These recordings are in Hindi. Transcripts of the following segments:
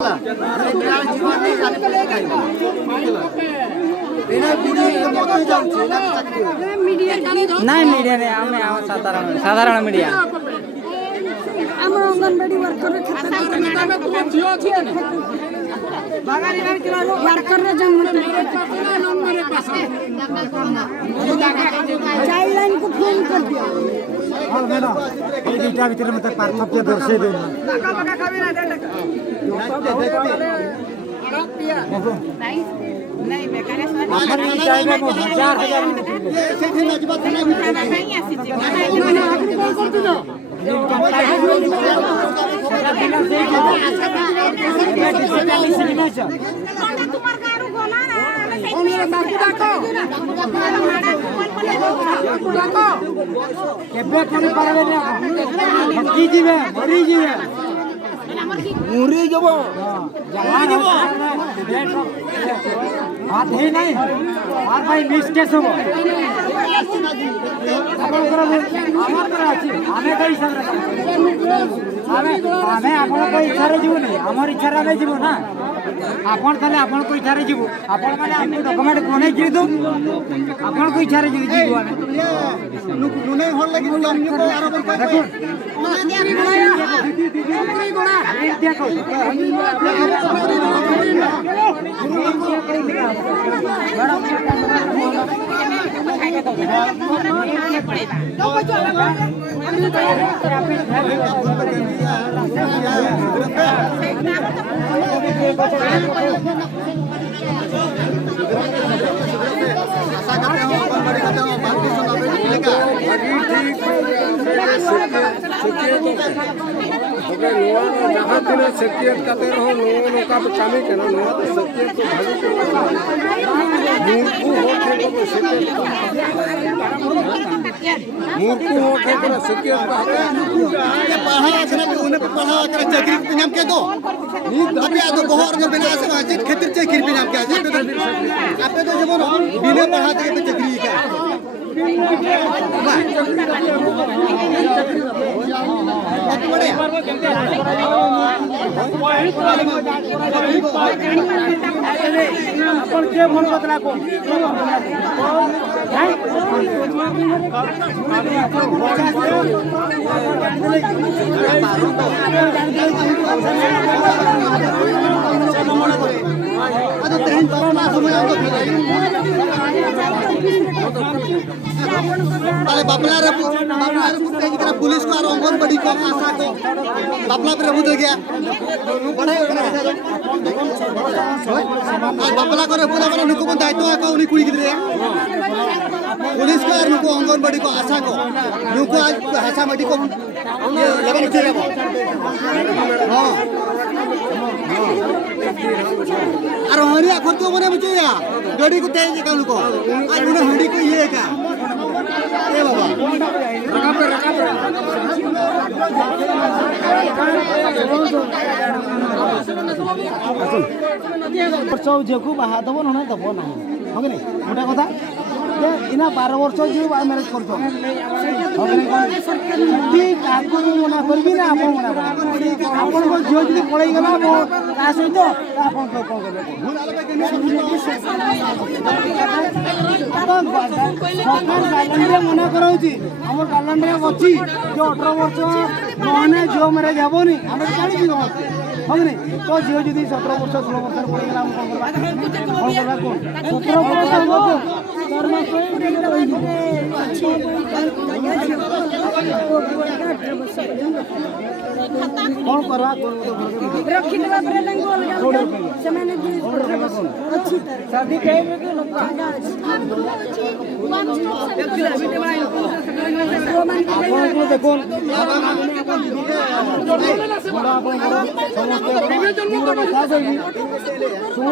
नहीं मीडिया नहीं आमे साधारण मीडिया আমার অঙ্গনবাড়ি ওয়ার্কারের ক্ষেত্রে ওয়ার্কাররা জন্ম চাইল্ড লাइन को फोन कर दिया हां मैडम এই দুইটা ভিতরে মতে পার্থক্য দর্শাই দেন টাকা টাকা খাবে না नहीं मैं करे আমার এই চাইবে 1000 সেখানে আজবা থানা नहीं আসিছে আপনি কল করতে দাও তোমার গাড়ু গোলা না কেবে করে পারবে না কি দিবে মরি যাবে মরি যাব যাই যাব হাত হেই নাই আর ভাই মিস কেস হবো আপনার আমার করা আছে আমি কই ইচ্ছা আমি আপনার ইচ্ছারে যাব না আমার ইচ্ছারে আমি যাব না আপন তাহলে আপনার ইচ্ছারে যাব আপন মানে আমি ডকুমেন্ট কোনে কি দো আপনার ইচ্ছারে যদি যাব আমি নুনে হল লাগি আমি কো আরো কোন দেখুন দেখো जहाँ तीन सेक्टियत का तेरह हो लोगों का तो कमी के ना लोग तो सेक्टियत तो भागी के मूर्खु हो थे तो सेक्टियत मूर्खु हो थे तो सेक्टियत का ये पढ़ा आखिर में उन्हें पढ़ा आखिर चक्री पे नाम क्या दो अभी आ तो बहुत जो बिना से माजिद खेतर चक्री पे नाम क्या है आप तो जब बिना पढ़ा के पे चक्री का अपन के मन बतला को बापला रे पुलिस को और अंगनबाड़ी को आशा को बापला पे रेबू दे गया बड़े और बापला को रेबू माने नुको को दायित्व को उनी कुड़ी गिरे पुलिस को और नुको अंगनबाड़ी को आशा को नुको आज हासा मडी को लगन चले हां और हरी आखर तो मने बचे या गाड़ी को तेज का नुको आज उन्हें हंडी को ये का ए बाबा रका पे वर्ष जेकु बाहा दबो न दबो ना होगे नहीं मोटा कथा जे इना 12 वर्ष जे मैरिज करतो ठीक आपको मना करबी ना आपन मना आपन को जो जदी पळई गला मो ता सहित आपन को कोन करबे गार्डन मना कराउची हमर गार्डन रे अछि जो 18 वर्ष नहने जो मैरिज हेबोनी हम जानि छी होगे तो झील जी 17 वर्ष 16 वर्ष पड़ी गला हम कोन करबा कोन 17 वर्ष हमको दरमा कोन करबा रखी देबा पर लंगो लगा से मैंने अच्छी तरह शादी कहे के लगता आपको देखो समस्त ଶୁଣ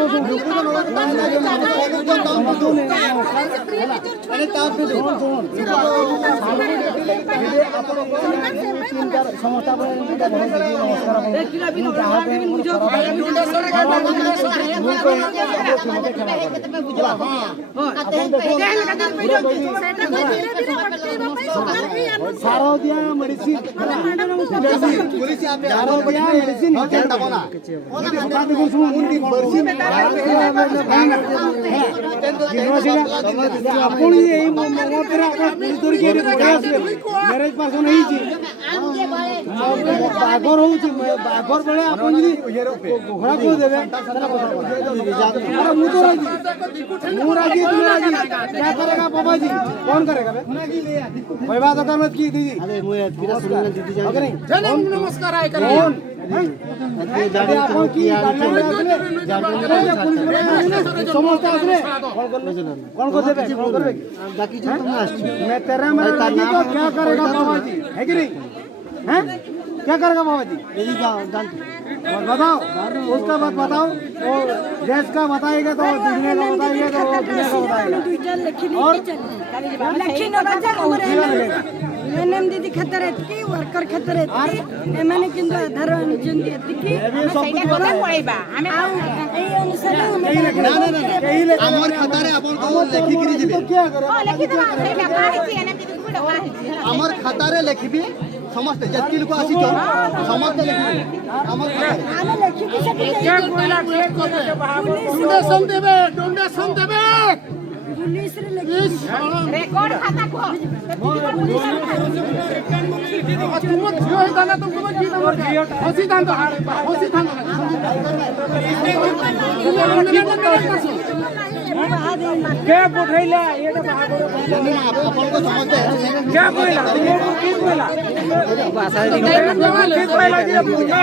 शारदिया मेडिसिन शारदिया मेडिसिन मैरेज पर्सन बाघर हो बाघर बेले आप घोड़ा को देवे मुझे राजी तुम राजी क्या करेगा पापा जी कौन करेगा वैभा दुकान में की दीदी नमस्कार समस्त कौन को देवे मैं तेरा मेरा लगी तो क्या करेगा बाबा जी है कि नहीं हैं क्या करेगा बाबा जी बताओ उसका बात बताओ और देश का बताएगा तो दुनिया का बताएगा तो दुनिया का बताएगा और एनएम दीदी खतर एतकी वर्कर खतर एतकी एमाने किंतु आधार अनुजंती एतकी ସେଇଟା କଥା ପଳେଇବା ଆମେ এই অনুসারে আমার খাতারে আপনার লেখিকি দিবি तो क्या करे ଲେଖିଦେବା ସେଇ ଡକା ହେଇଛି ଏନା ଦିଦି କୁ ଡକା ହେଇଛି আমার খাতারে লেখিবি সমস্ত যেতকি লোক আসিছ সমস্ত লেখিবি আমার খাতারে ଆମେ ଲେଖିକି ସେଠି डोनेशन देवे ପୁଲିସରେ ଲେଖିକି ରେକର୍ଡ ଖାତା କୁହ तुम झियो है दाना तुम को की नंबर हसी दान क्या पठैला एटा बाहादुर ଆପଣଙ୍କ ସମସ୍ତେ क्या कहला तुम की कहला भाषा की कहला जे पूजा